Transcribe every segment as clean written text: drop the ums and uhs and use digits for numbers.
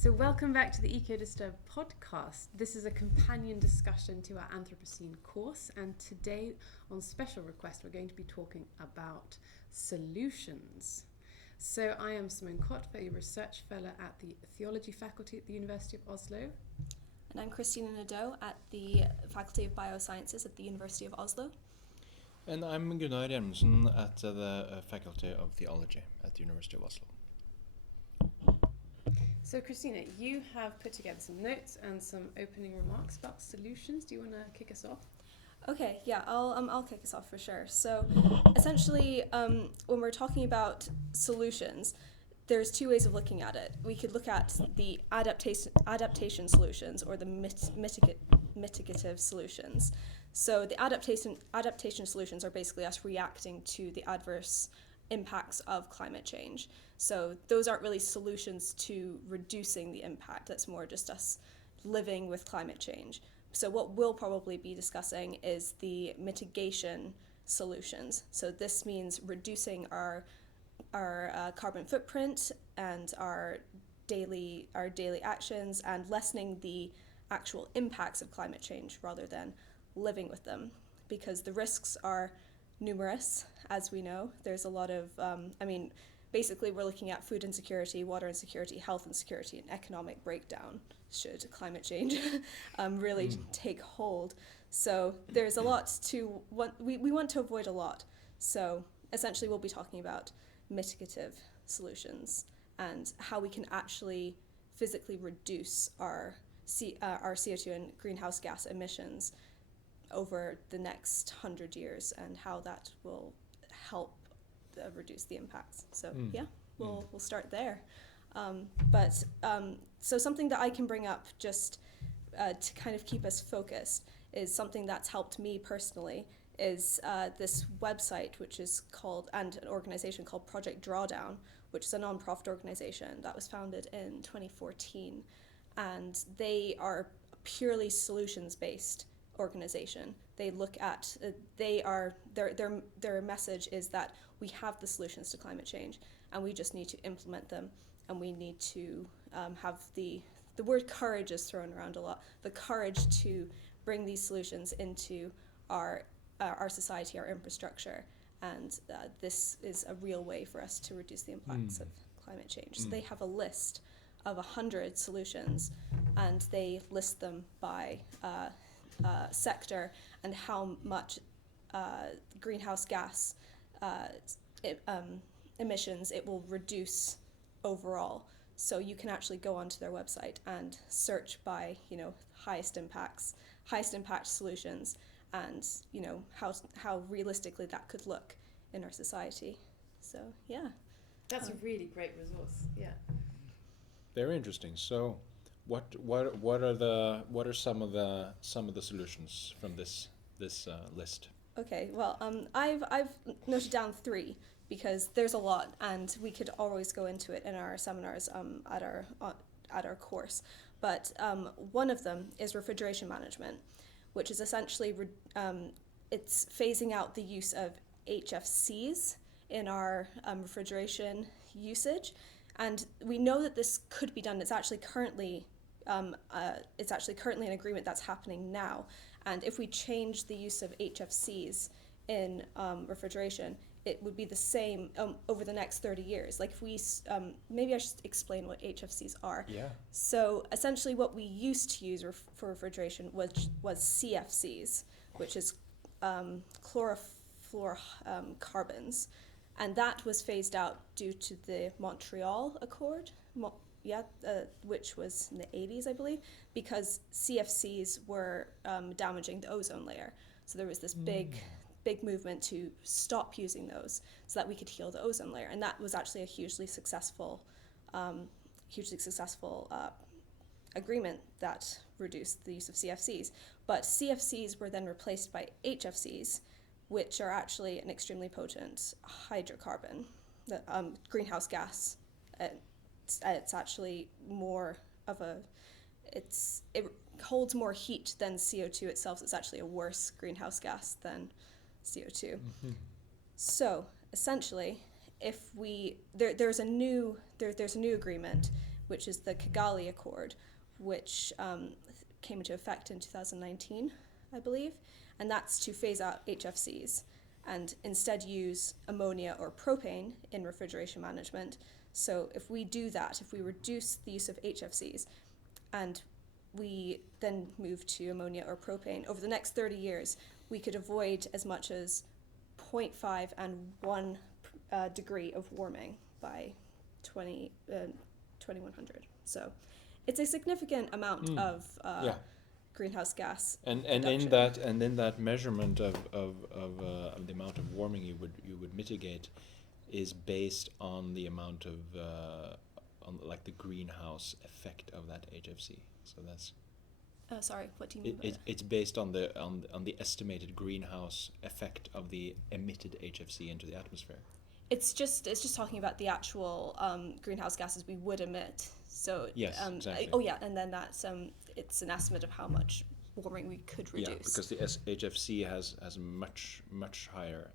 So welcome back to the ECODISTURB podcast. This is a companion discussion to our Anthropocene course, and today, on special request, we're going to be talking about solutions. So I am Simone Kotva, a research fellow at the theology faculty at the University of Oslo. And I'm Christina Nadeau at the Faculty of Biosciences at the University of Oslo. And I'm Gunnar Gjermundsen at the Faculty of Theology at the University of Oslo. So Christina, you have put together some notes and some opening remarks about solutions. Do you want to kick us off? Okay, yeah, I'll kick us off for sure. So essentially, when we're talking about solutions, there's two ways of looking at it. We could look at the adaptation solutions or the mitigative solutions. So the adaptation solutions are basically us reacting to the adverse impacts of climate change. So those aren't really solutions to reducing the impact. That's more just us living with climate change. So what we'll probably be discussing is the mitigation solutions. So this means reducing our carbon footprint and our daily actions and lessening the actual impacts of climate change rather than living with them, because the risks are numerous, as we know. There's a lot of, basically we're looking at food insecurity, water insecurity, health insecurity, and economic breakdown should climate change really take hold. So there's a lot we want to avoid a lot. So essentially we'll be talking about mitigative solutions and how we can actually physically reduce our CO2 and greenhouse gas emissions over the next 100 years and how that will help reduce the impacts. So we'll start there. So something that I can bring up just to kind of keep us focused is something that's helped me personally is this website which is called, and an organization called Project Drawdown, which is a non-profit organization that was founded in 2014, and they are purely solutions-based organization. They look at their message is that we have the solutions to climate change and we just need to implement them, and we need to have the word courage is thrown around a lot, the courage to bring these solutions into our society, our infrastructure, and this is a real way for us to reduce the impacts of climate change. So they have a list of 100 solutions, and they list them by sector and how much greenhouse gas emissions it will reduce overall. So you can actually go onto their website and search by, highest impact solutions, and how realistically that could look in our society. So yeah, that's a really great resource. Yeah, Very interesting. So, what are some of the solutions from this list? Okay, well, I've noted down 3 because there's a lot, and we could always go into it in our seminars at our course. But one of them is refrigeration management, which is essentially it's phasing out the use of HFCs in our refrigeration usage, and we know that this could be done. It's actually currently an agreement that's happening now. And if we change the use of HFCs in refrigeration, it would be the same over the next 30 years. Like if we, maybe I should explain what HFCs are. Yeah. So essentially what we used to use for refrigeration was CFCs, which is chlorofluorocarbons. And that was phased out due to the Montreal Accord, which was in the 80s, I believe, because CFCs were damaging the ozone layer. So there was this big movement to stop using those so that we could heal the ozone layer. And that was actually a hugely successful agreement that reduced the use of CFCs. But CFCs were then replaced by HFCs, which are actually an extremely potent hydrocarbon, greenhouse gas. It's actually more of it holds more heat than CO2 itself. So it's actually a worse greenhouse gas than CO2. Mm-hmm. So essentially, if there's a new agreement which is the Kigali Accord, which came into effect in 2019, I believe, and that's to phase out HFCs and instead use ammonia or propane in refrigeration management. So if we do that, if we reduce the use of HFCs and we then move to ammonia or propane, over the next 30 years, we could avoid as much as 0.5 and 1 degree of warming by 2100. So it's a significant amount of greenhouse gas And reduction. in that measurement of the amount of warming you would mitigate is based on the amount of on like the greenhouse effect of that HFC. So that's Sorry, what do you mean by that? it's based on the estimated greenhouse effect of the emitted HFC into the atmosphere. It's just talking about the actual greenhouse gases we would emit. So Yes, exactly. And then that's it's an estimate of how much warming we could reduce. Yeah, because the HFC has a much higher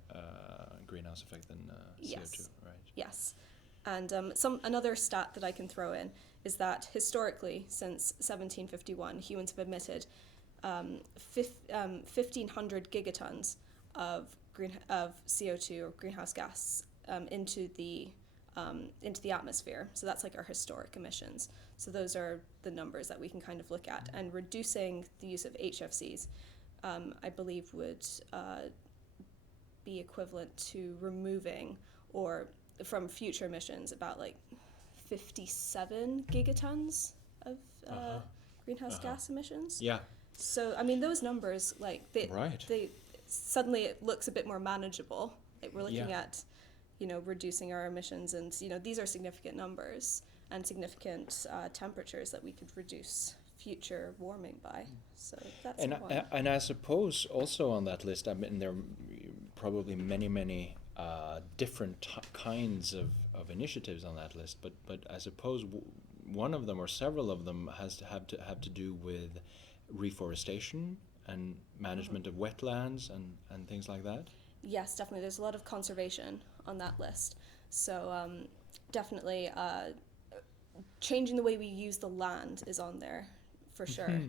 greenhouse effect than CO2, right? Yes, and another stat that I can throw in is that historically, since 1751, humans have emitted 1,500 gigatons of CO2 or greenhouse gas into the atmosphere. So that's like our historic emissions. So those are the numbers that we can kind of look at. And reducing the use of HFCs, I believe, would be equivalent to removing, or from future emissions, about like 57 gigatons of greenhouse gas emissions. Yeah. So I mean, those numbers, like they suddenly it looks a bit more manageable. Like we're looking at, reducing our emissions, and these are significant numbers and significant temperatures that we could reduce future warming by. So that's one. And I suppose also on that list, I mean, there are probably many different kinds of initiatives on that list, but I suppose one of them or several of them have to do with reforestation and management of wetlands and things like that. Yes, definitely. There's a lot of conservation on that list. So definitely changing the way we use the land is on there for sure.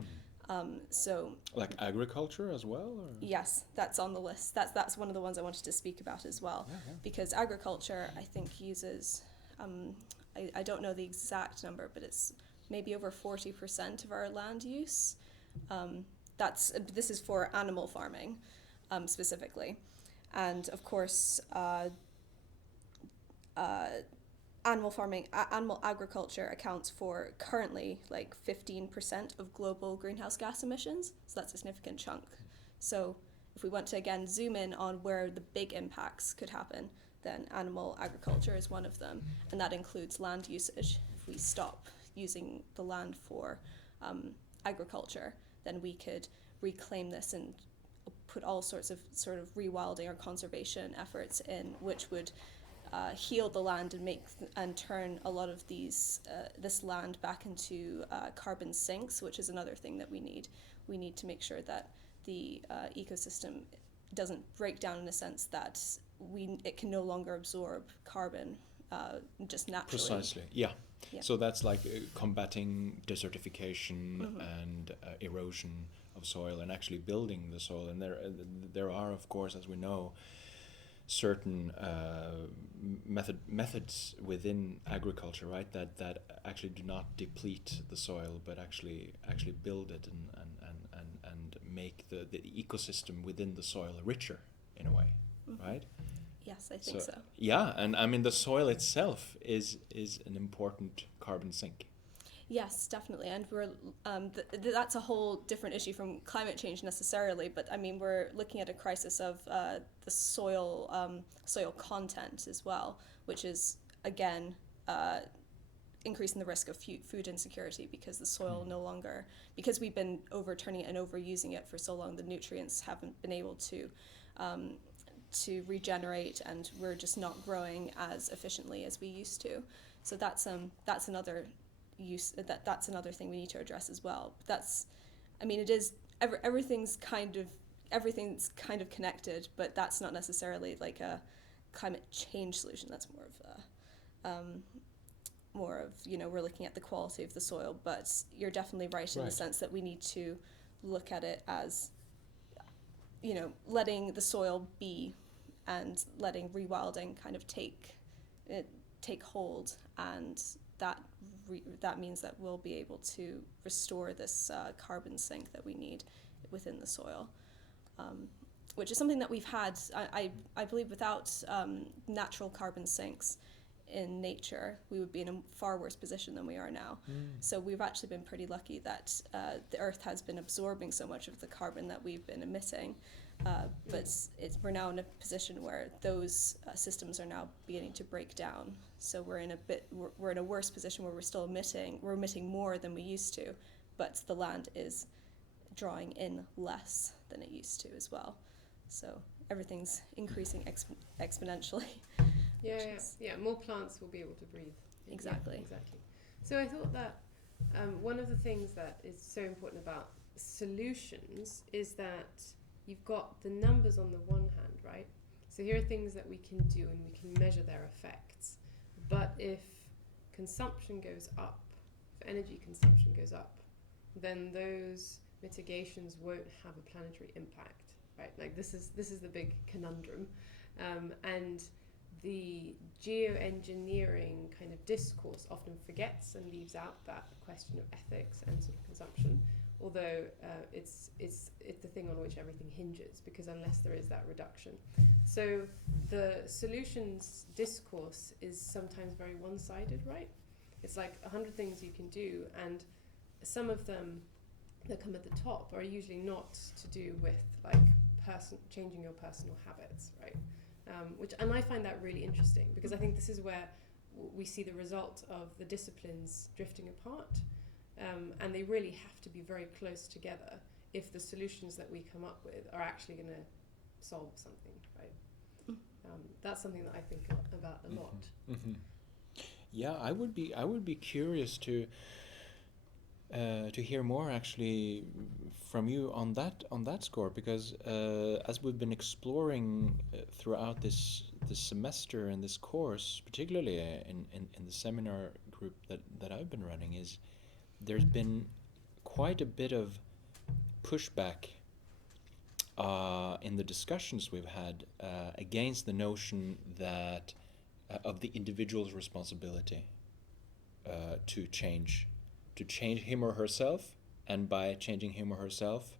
So like agriculture as well, or? Yes, that's on the list. That's one of the ones I wanted to speak about as well, because agriculture, I think, uses I don't know the exact number, but it's maybe over 40% of our land use. This is for animal farming specifically, and of course animal agriculture accounts for currently like 15% of global greenhouse gas emissions, so that's a significant chunk. So if we want to again zoom in on where the big impacts could happen, then animal agriculture is one of them, and that includes land usage. If we stop using the land for agriculture, then we could reclaim this and put all sorts of sort of rewilding or conservation efforts in, which would heal the land and turn a lot of this land back into carbon sinks, which is another thing that we need. We need to make sure that the ecosystem doesn't break down in a sense that it can no longer absorb carbon just naturally. Precisely, yeah. So that's like combating desertification and erosion of soil, and actually building the soil. And there are, of course, as we know, certain methods within agriculture, right, that actually do not deplete the soil, but actually build it and make the ecosystem within the soil richer in a way, right? Yes, I think so. Yeah, and I mean the soil itself is an important carbon sink. Yes, definitely, and we're that's a whole different issue from climate change necessarily. But I mean, we're looking at a crisis of the soil content as well, which is again increasing the risk of food insecurity, because the soil no longer, because we've been overturning it and overusing it for so long, the nutrients haven't been able to regenerate, and we're just not growing as efficiently as we used to. So that's another that's another thing we need to address as well. It is everything's kind of connected, but that's not necessarily like a climate change solution. That's more of more of, we're looking at the quality of the soil, but you're definitely right in the sense that we need to look at it as, letting the soil be and letting rewilding kind of take hold, and that means that we'll be able to restore this carbon sink that we need within the soil, which is something that we've had. I believe without natural carbon sinks in nature, we would be in a far worse position than we are now. So we've actually been pretty lucky that the Earth has been absorbing so much of the carbon that we've been emitting, but we're now in a position where those systems are now beginning to break down. So we're in a worse position where we're emitting more than we used to, but the land is drawing in less than it used to as well. So everything's increasing exponentially. Yeah, more plants will be able to breathe. Exactly. Yeah, exactly. So I thought that one of the things that is so important about solutions is that you've got the numbers on the one hand, right? So here are things that we can do and we can measure their effects. But if consumption goes up, if energy consumption goes up, then those mitigations won't have a planetary impact, right? Like this is the big conundrum, and the geoengineering kind of discourse often forgets and leaves out that question of ethics and sort of consumption, although it's the thing on which everything hinges, because unless there is that reduction. So the solutions discourse is sometimes very one-sided, right? It's like 100 things you can do, and some of them that come at the top are usually not to do with like changing your personal habits, right? And I find that really interesting, because I think this is where we see the result of the disciplines drifting apart, and they really have to be very close together if the solutions that we come up with are actually going to solve something, right? That's something that I think about a lot. Mm-hmm. Yeah, I would be curious to hear more actually from you on that score, because as we've been exploring throughout this semester and this course, particularly in the seminar group that I've been running, is there's been quite a bit of pushback in the discussions we've had against the notion that of the individual's responsibility to change him or herself, and by changing him or herself,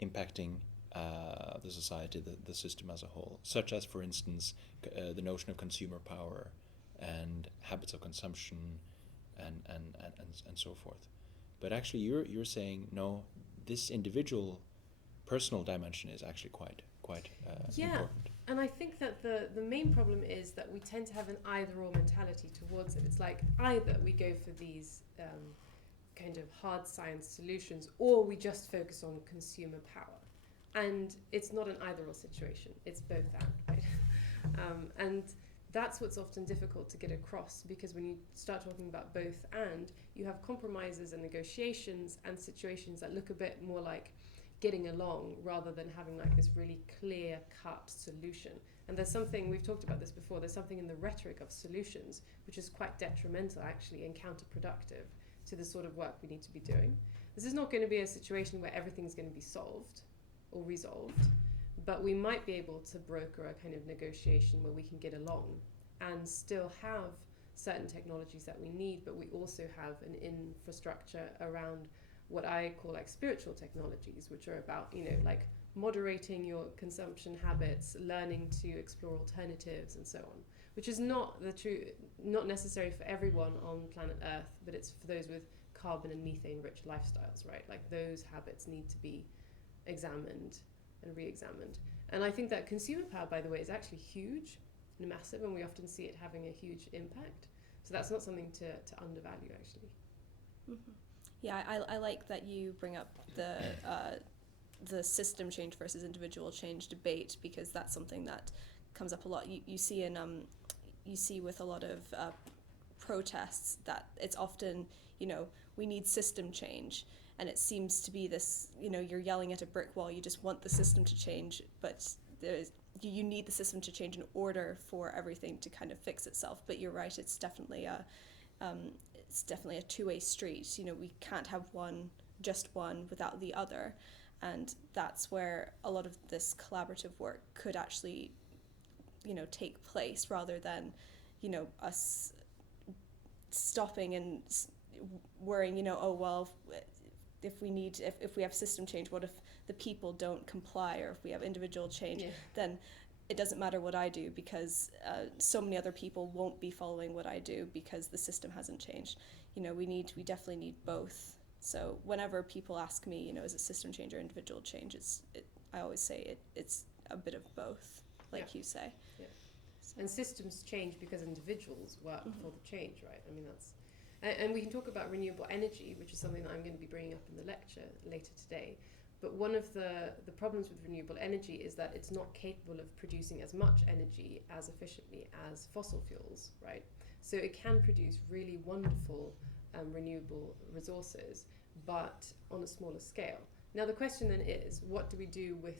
impacting the society, the system as a whole, such as, for instance, the notion of consumer power and habits of consumption and so forth. But actually, you're saying no, this individual, personal dimension is actually quite important. And I think that the main problem is that we tend to have an either-or mentality towards it. It's like either we go for these kind of hard science solutions, or we just focus on consumer power. And it's not an either-or situation. It's both and, right? And that's what's often difficult to get across, because when you start talking about both and, you have compromises and negotiations and situations that look a bit more like getting along rather than having like this really clear-cut solution. And there's something, we've talked about this before, there's something in the rhetoric of solutions which is quite detrimental actually and counterproductive to the sort of work we need to be doing. This is not going to be a situation where everything's going to be solved or resolved, but we might be able to broker a kind of negotiation where we can get along and still have certain technologies that we need, but we also have an infrastructure around what I call like spiritual technologies, which are about, like moderating your consumption habits, learning to explore alternatives and so on, which is not necessary for everyone on planet Earth, but it's for those with carbon and methane rich lifestyles, right? Like those habits need to be examined and re-examined. And I think that consumer power, by the way, is actually huge and massive, and we often see it having a huge impact. So that's not something to undervalue, actually. Mm-hmm. Yeah, I like that you bring up the system change versus individual change debate, because that's something that comes up a lot. You see with a lot of protests that it's often, we need system change, and it seems to be this, you're yelling at a brick wall. You just want the system to change, but you need the system to change in order for everything to kind of fix itself. But you're right, it's definitely it's definitely a two-way street. We can't have just one without the other, and that's where a lot of this collaborative work could actually take place, rather than us stopping and worrying, oh well, if we have system change, what if the people don't comply, or if we have individual change, then it doesn't matter what I do, because so many other people won't be following what I do because the system hasn't changed. We definitely need both. So whenever people ask me, is it system change or individual change, I always say it's a bit of both, like you say. Yeah. And systems change because individuals work for the change, right? I mean, and we can talk about renewable energy, which is something that I'm going to be bringing up in the lecture later today. But one of the problems with renewable energy is that it's not capable of producing as much energy as efficiently as fossil fuels, right? So it can produce really wonderful renewable resources, but on a smaller scale. Now the question then is, what do we do with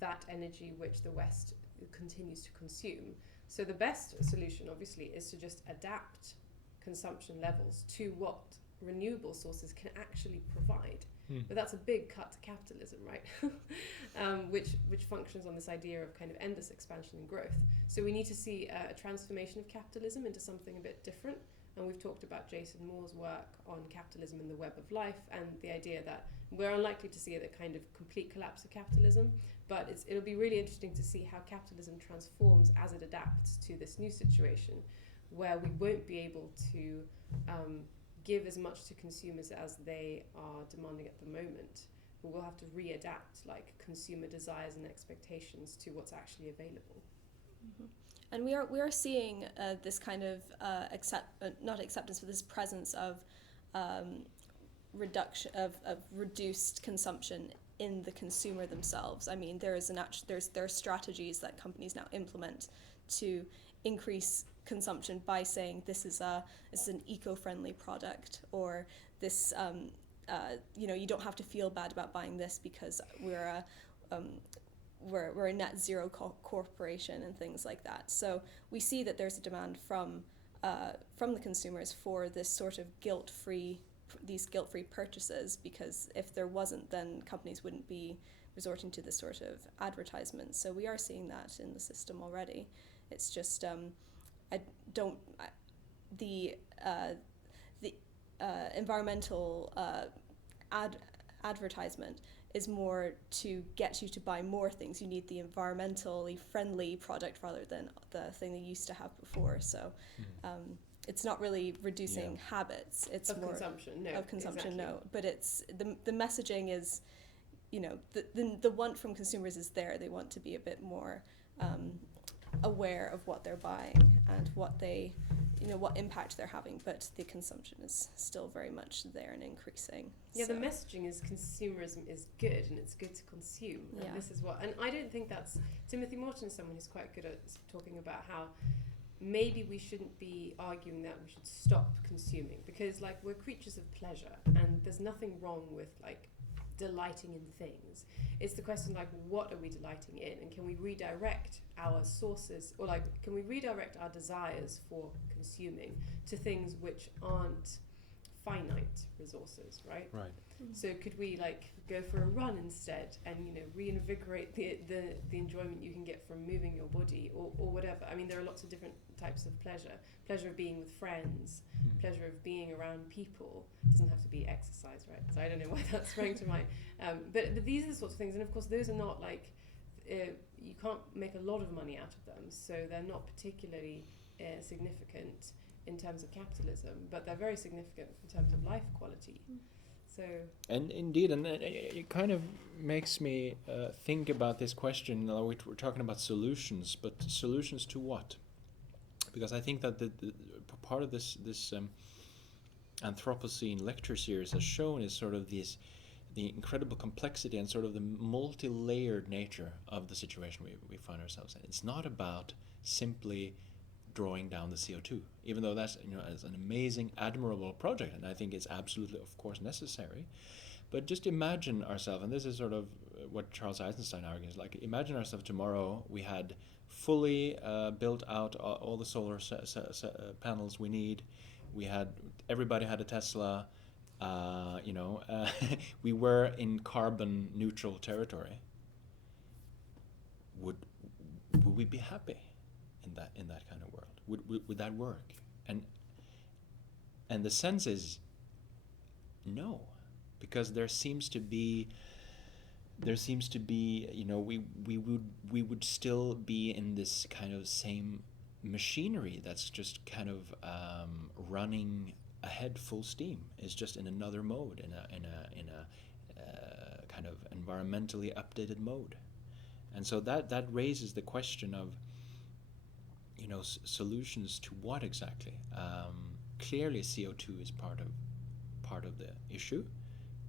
that energy which the West continues to consume? So the best solution, obviously, is to just adapt consumption levels to what renewable sources can actually provide. But that's a big cut to capitalism, right? which functions on this idea of kind of endless expansion and growth. So we need to see a transformation of capitalism into something a bit different. And we've talked about Jason Moore's work on capitalism in the web of life, and the idea that we're unlikely to see a kind of complete collapse of capitalism, but it'll be really interesting to see how capitalism transforms as it adapts to this new situation, where we won't be able to give as much to consumers as they are demanding at the moment. But we'll have to readapt consumer desires and expectations to what's actually available. Mm-hmm. And we are seeing this kind of not acceptance, but this presence of reduced consumption in the consumer themselves. I mean, there are strategies that companies now implement to increase consumption by saying this is an eco-friendly product, or this you don't have to feel bad about buying this because we're a net zero corporation and things like that. So we see that there's a demand from the consumers for this sort of guilt-free purchases, because if there wasn't, then companies wouldn't be resorting to this sort of advertisement. So we are seeing that in the system already. It's just the environmental advertisement is more to get you to buy more things. You need the environmentally friendly product rather than the thing they used to have before. So it's not really reducing habits. It's of more consumption. No, of consumption. exactly. No, but it's the messaging is, the want from consumers is there. They want to be a bit more aware of what they're buying and what what impact they're having, but the consumption is still very much there and increasing. Yeah, so. The messaging is consumerism is good and it's good to consume. And this is and I don't think that's, Timothy Morton is someone who's quite good at talking about how maybe we shouldn't be arguing that we should stop consuming, because we're creatures of pleasure and there's nothing wrong with delighting in things. It's the question what are we delighting in, and can we redirect our sources, or can we redirect our desires for consuming to things which aren't finite resources, right? Right. Mm-hmm. So could we go for a run instead and reinvigorate the enjoyment you can get from moving your body or whatever. I mean, there are lots of different types of pleasure of being with friends, pleasure of being around people. It doesn't have to be exercise, right? So I don't know why that sprang to mind, but these are the sorts of things, and of course those are not you can't make a lot of money out of them, so they're not particularly significant in terms of capitalism, but they're very significant in terms of life quality. So, and indeed, and it kind of makes me think about this question. We're talking about solutions, but solutions to what? Because I think that the part of this Anthropocene lecture series has shown is sort of the incredible complexity and sort of the multi-layered nature of the situation we find ourselves in. It's not about simply drawing down the CO2, even though that's as an amazing, admirable project, and I think it's absolutely, of course, necessary. But just imagine ourselves, and this is sort of what Charles Eisenstein argues, imagine ourselves tomorrow we had fully built out all the solar panels we need. Everybody had a Tesla. We were in carbon neutral territory. Would we be happy in that kind of world? Would that work? And the sense is no, because there seems to be we would still be in this kind of same machinery that's just kind of running ahead full steam. It's just in another mode, in a kind of environmentally updated mode. And so that raises the question of solutions to what exactly. Clearly CO2 is part of the issue.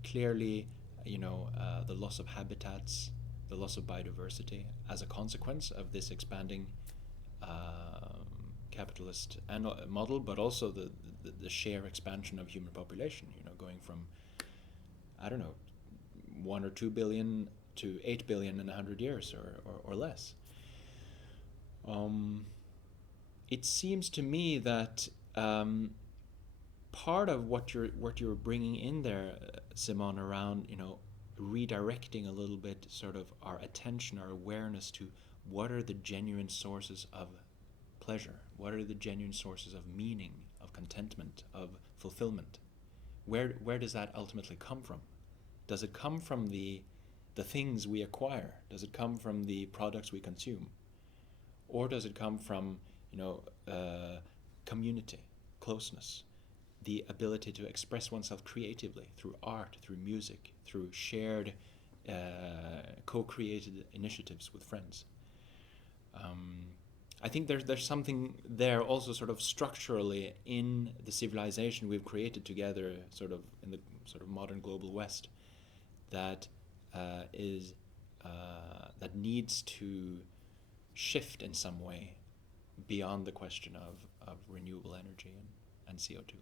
Clearly, the loss of habitats, the loss of biodiversity as a consequence of this expanding capitalist model, but also the sheer expansion of human population, going from, 1 or 2 billion to 8 billion in 100 years or less. It seems to me that part of what you're bringing in there, Simone, around redirecting a little bit sort of our attention, our awareness to what are the genuine sources of pleasure, what are the genuine sources of meaning, of contentment, of fulfillment. Where does that ultimately come from? Does it come from the things we acquire? Does it come from the products we consume? Or does it come from community, closeness, the ability to express oneself creatively through art, through music, through shared co-created initiatives with friends? I think there's something there also sort of structurally in the civilization we've created together, sort of in the sort of modern global West, that that needs to shift in some way beyond the question of renewable energy and CO2.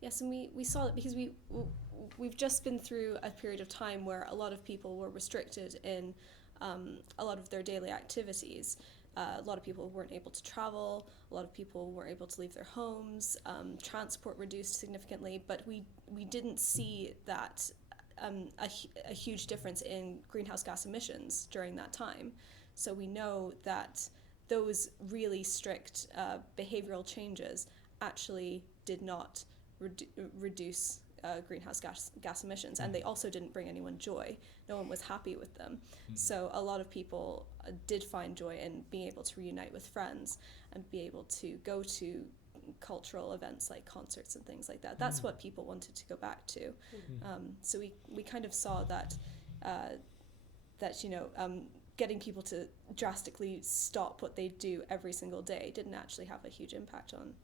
Yes, and we saw it because we've just been through a period of time where a lot of people were restricted in a lot of their daily activities. A lot of people weren't able to travel, a lot of people weren't able to leave their homes, transport reduced significantly, but we didn't see that a huge difference in greenhouse gas emissions during that time. So we know that those really strict behavioral changes actually did not reduce greenhouse gas emissions, and they also didn't bring anyone joy. No one was happy with them. Mm-hmm. So a lot of people did find joy in being able to reunite with friends and be able to go to cultural events like concerts and things like that. That's what people wanted to go back to. Mm-hmm. So we kind of saw that getting people to drastically stop what they do every single day didn't actually have a huge impact on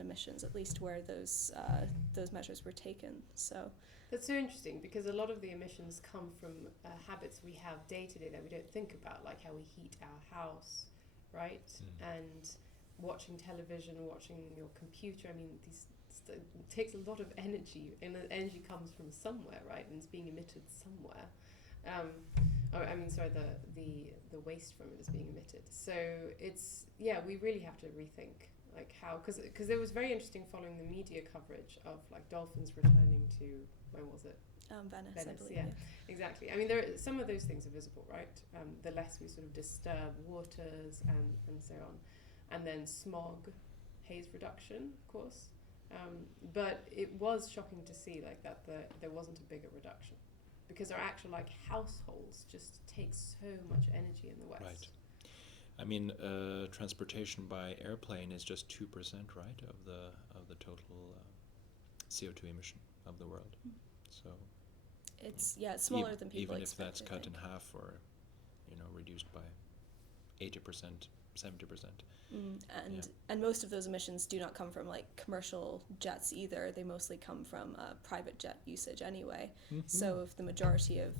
emissions, at least where those measures were taken. So that's so interesting, because a lot of the emissions come from habits we have day to day that we don't think about, like how we heat our house, right? And watching television, watching your computer. I mean, it takes a lot of energy, and the energy comes from somewhere, right? And it's being emitted somewhere. The waste from it is being emitted. So we really have to rethink like how, because it was very interesting following the media coverage of like dolphins returning to, when was it? Venice, I believe. Yeah, exactly. I mean, some of those things are visible, right? The less we sort of disturb waters and so on. And then smog, haze reduction, of course. But it was shocking to see like that there wasn't a bigger reduction, because our actual like households just take so much energy in the West. Right. I mean, transportation by airplane is just 2%, right, of the total CO2 emission of the world. So it's smaller than people even expect. Even if that's cut in half or reduced by 80%, 70%. And most of those emissions do not come from like commercial jets either. They mostly come from private jet usage anyway. Mm-hmm. So if the majority of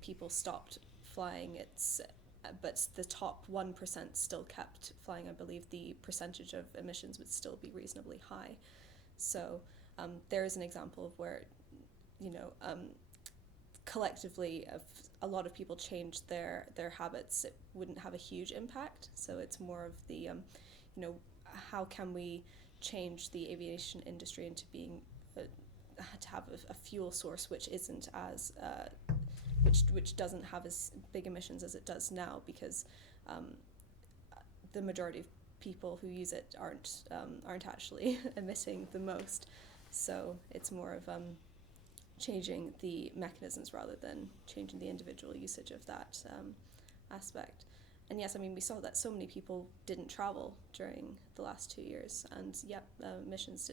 people stopped flying, but the top 1% still kept flying, I believe the percentage of emissions would still be reasonably high. So there is an example of where, collectively, if a lot of people changed their habits, it wouldn't have a huge impact. So it's more of the, how can we change the aviation industry into being to have a fuel source which isn't as which doesn't have as big emissions as it does now, because the majority of people who use it aren't actually emitting the most. So it's more of changing the mechanisms rather than changing the individual usage of that aspect. And yes, I mean, we saw that so many people didn't travel during the last 2 years, and emissions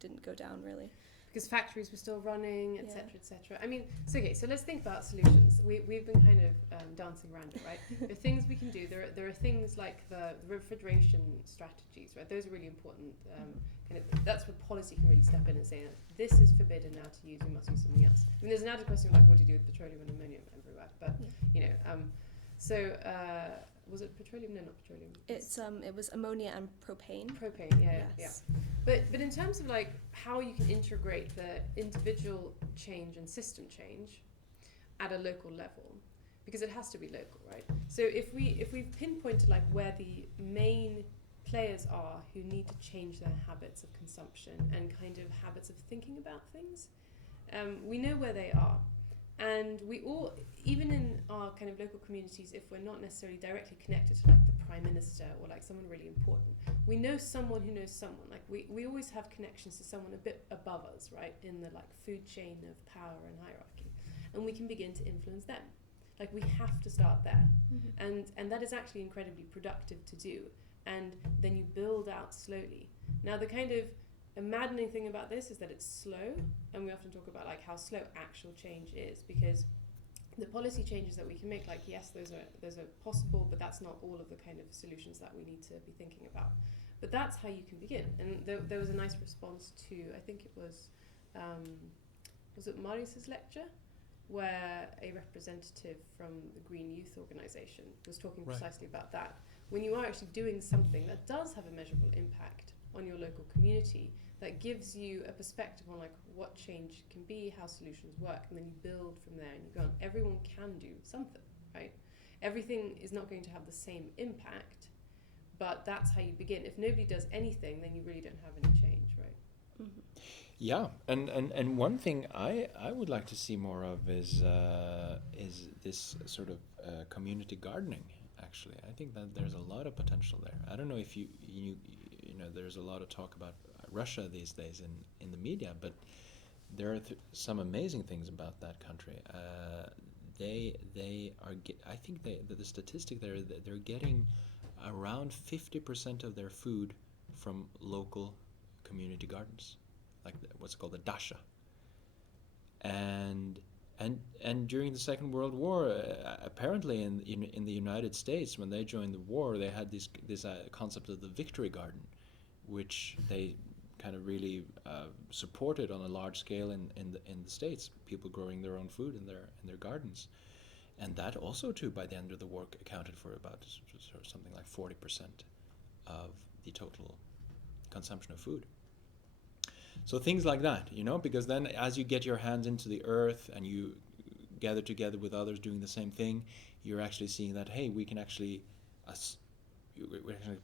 didn't go down really. Because factories were still running, etc., etc. I mean, so let's think about solutions. We've been kind of dancing around it, right? There are things we can do. There are things like the refrigeration strategies, right? Those are really important. That's where policy can really step in and say, this is forbidden now to use. We must use something else. I mean, there's an added question like, what do you do with petroleum and ammonia everywhere? But was it petroleum? No, not petroleum. It was ammonia and propane. Propane, yeah. Yes. But in terms of like how you can integrate the individual change and system change at a local level, because it has to be local, right? So if we've pinpointed like where the main players are who need to change their habits of consumption and kind of habits of thinking about things, we know where they are. And we all, even in our kind of local communities, if we're not necessarily directly connected to like the Prime Minister or like someone really important, we know someone who knows someone. Like we always have connections to someone a bit above us, right, in the like food chain of power and hierarchy. And we can begin to influence them. Like we have to start there. Mm-hmm. And that is actually incredibly productive to do. And then you build out slowly. Now the kind of a maddening thing about this is that it's slow, and we often talk about like how slow actual change is, because the policy changes that we can make, like yes, those are possible, but that's not all of the kind of solutions that we need to be thinking about. But that's how you can begin. And there was a nice response to, I think it was it Marius's lecture, where a representative from the Green Youth Organization was talking precisely about that. When you are actually doing something that does have a measurable impact on your local community, that gives you a perspective on like what change can be, how solutions work, and then you build from there and you go on. Everyone can do something, right? Everything is not going to have the same impact, but that's how you begin. If nobody does anything, then you really don't have any change, right? Mm-hmm. Yeah, and one thing I would like to see more of is this sort of community gardening. Actually, I think that there's a lot of potential there. I don't know if you know, there's a lot of talk about Russia these days in the media, but there are some amazing things about that country. They are I think the statistic there, they're getting around 50% of their food from local community gardens, like what's called the dasha. And during the Second World War, apparently in the United States, when they joined the war, they had this concept of the victory garden, which they kind of really supported on a large scale in the States. People growing their own food in their gardens, and that also too by the end of the war accounted for about sort of something like 40% of the total consumption of food. So things like that, you know, because then as you get your hands into the earth and you gather together with others doing the same thing, you're actually seeing that, hey, we can actually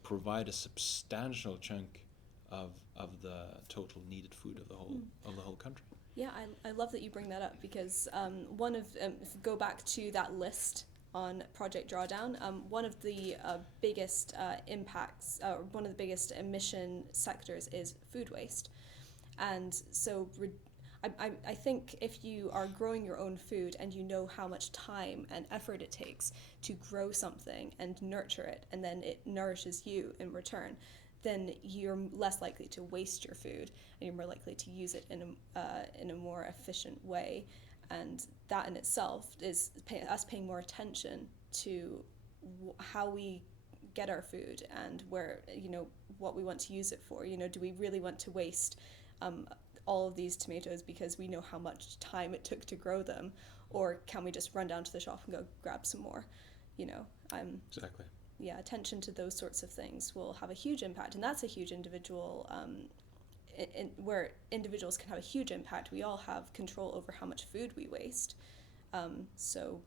provide a substantial chunk of the total needed food of the whole country. Yeah, I love that you bring that up, because one of if we go back to that list on Project Drawdown, one of the biggest impacts, one of the biggest emission sectors is food waste. And so I think if you are growing your own food and you know how much time and effort it takes to grow something and nurture it, and then it nourishes you in return, then you're less likely to waste your food, and you're more likely to use it in a more efficient way. And that in itself is us paying more attention to how we get our food and where, you know, what we want to use it for. You know, do we really want to waste all of these tomatoes because we know how much time it took to grow them, or can we just run down to the shop and go grab some more? You know, exactly. Yeah, attention to those sorts of things will have a huge impact, and that's a huge individual. Where individuals can have a huge impact, we all have control over how much food we waste. So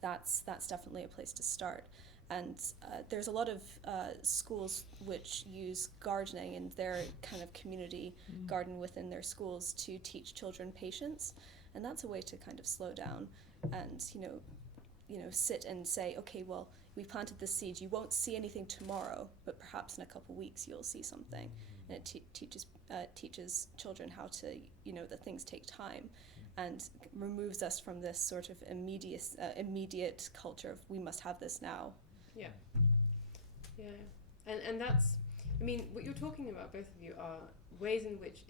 that's definitely a place to start. And there's a lot of schools which use gardening in their kind of community garden within their schools to teach children patience, and that's a way to kind of slow down and sit and say, okay, well, we planted this seed. You won't see anything tomorrow, but perhaps in a couple of weeks you'll see something, and it teaches children how to that things take time, and removes us from this sort of immediate culture of we must have this now. Yeah. And that's, I mean, what you're talking about, both of you, are ways in which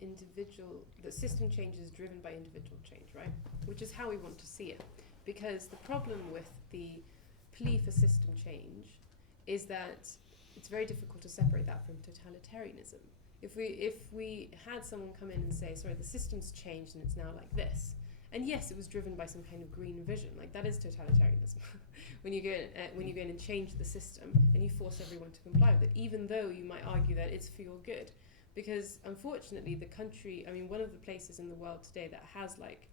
the system change is driven by individual change, right? Which is how we want to see it. Because the problem with the plea for system change is that it's very difficult to separate that from totalitarianism. If we had someone come in and say, sorry, the system's changed and it's now like this, and yes, it was driven by some kind of green vision, like that is totalitarianism. when you go in and change the system and you force everyone to comply with it, even though you might argue that it's for your good. Because unfortunately the country, I mean, one of the places in the world today that has like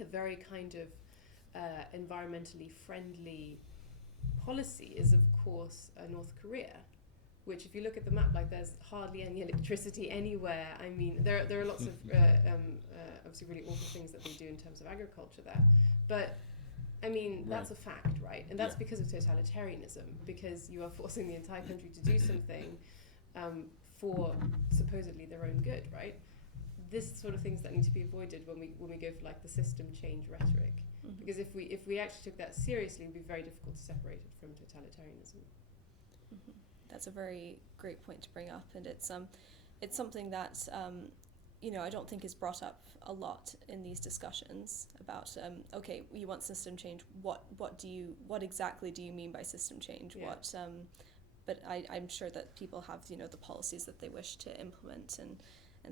a very kind of environmentally friendly policy is of course North Korea, which if you look at the map, like there's hardly any electricity anywhere. I mean, there are lots of obviously really awful things that they do in terms of agriculture there, but I mean that's a fact, right? And that's because of totalitarianism, because you are forcing the entire country to do something for supposedly their own good, right? This sort of things that need to be avoided when we go for like the system change rhetoric, because if we actually took that seriously, it would be very difficult to separate it from totalitarianism. That's a very great point to bring up, and it's something that I don't think is brought up a lot in these discussions about okay, you want system change, what exactly do you mean by system change? Yeah. But I'm sure that people have the policies that they wish to implement and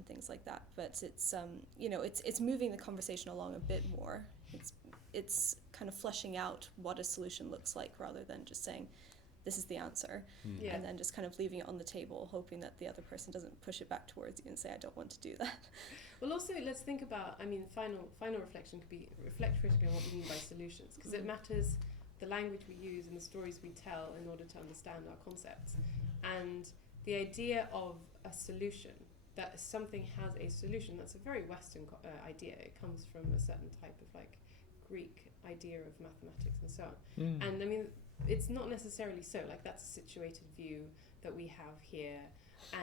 things like that, but it's moving the conversation along a bit more. It's kind of fleshing out what a solution looks like, rather than just saying this is the answer, and then just kind of leaving it on the table, hoping that the other person doesn't push it back towards you and say, I don't want to do that. Well, also, let's think about, I mean, final reflection could be reflect critically on what we mean by solutions, because it matters the language we use and the stories we tell in order to understand our concepts. And the idea of a solution, that something has a solution, that's a very Western idea. It comes from a certain type of like Greek idea of mathematics and so on. And I mean, it's not necessarily so, like that's a situated view that we have here,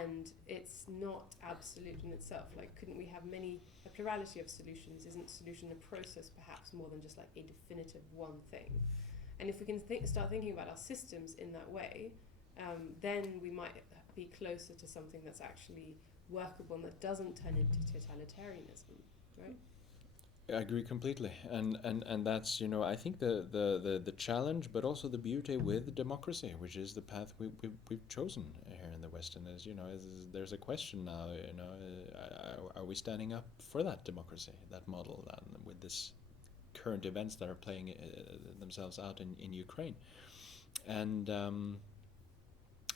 and it's not absolute in itself. Like, couldn't we have a plurality of solutions? Isn't solution a process perhaps more than just like a definitive one thing? And if we can start thinking about our systems in that way, then we might be closer to something that's actually workable and that doesn't turn into totalitarianism, right? I agree completely, and that's I think the challenge, but also the beauty with democracy, which is the path we've chosen here in the West, and there's a question now, are we standing up for that democracy, that model, with this current events that are playing themselves out in Ukraine, and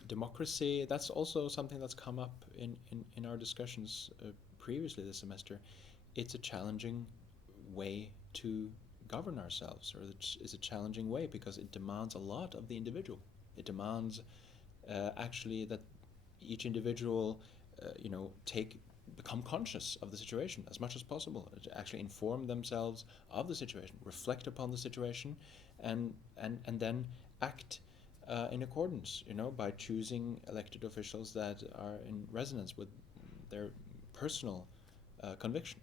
democracy, that's also something that's come up in our discussions previously this semester. It's a challenging way to govern ourselves, or it's a challenging way because it demands a lot of the individual. It demands actually that each individual become conscious of the situation as much as possible, to actually inform themselves of the situation, reflect upon the situation, and then act in accordance, by choosing elected officials that are in resonance with their personal conviction.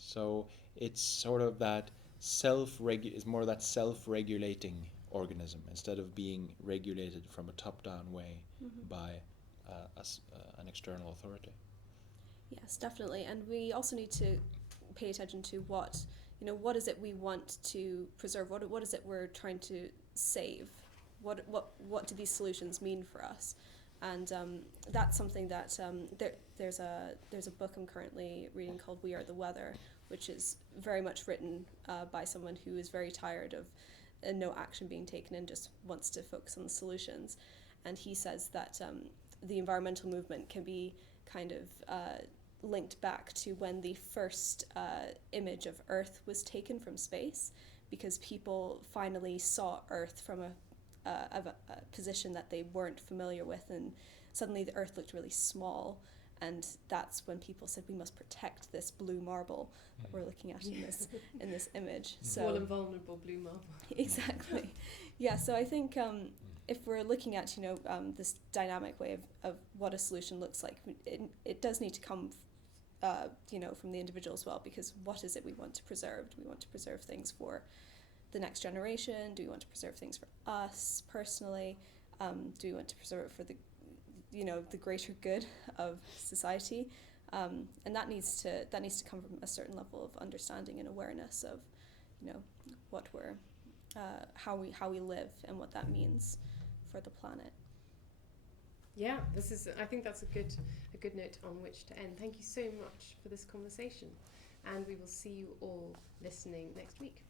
So it's sort of that self-regulating organism, instead of being regulated from a top-down way by an external authority. Yes, definitely. And we also need to pay attention to what is it we want to preserve? What is it we're trying to save? What do these solutions mean for us? And that's something that there's a book I'm currently reading called We Are the Weather, which is very much written by someone who is very tired of no action being taken and just wants to focus on the solutions. And he says that the environmental movement can be kind of linked back to when the first image of Earth was taken from space, because people finally saw Earth from a position that they weren't familiar with, and suddenly the Earth looked really small. And that's when people said we must protect this blue marble that we're looking at in this image. Small and vulnerable blue marble. Exactly. Yeah. So I think if we're looking at this dynamic way of what a solution looks like, it does need to come from the individual as well, because what is it we want to preserve? Do we want to preserve things for the next generation? Do we want to preserve things for us personally? Do we want to preserve it for the greater good of society? And that needs to come from a certain level of understanding and awareness of what we're how we live and what that means for the planet. Yeah, I think that's a good note on which to end. Thank you so much for this conversation, and we will see you all listening next week.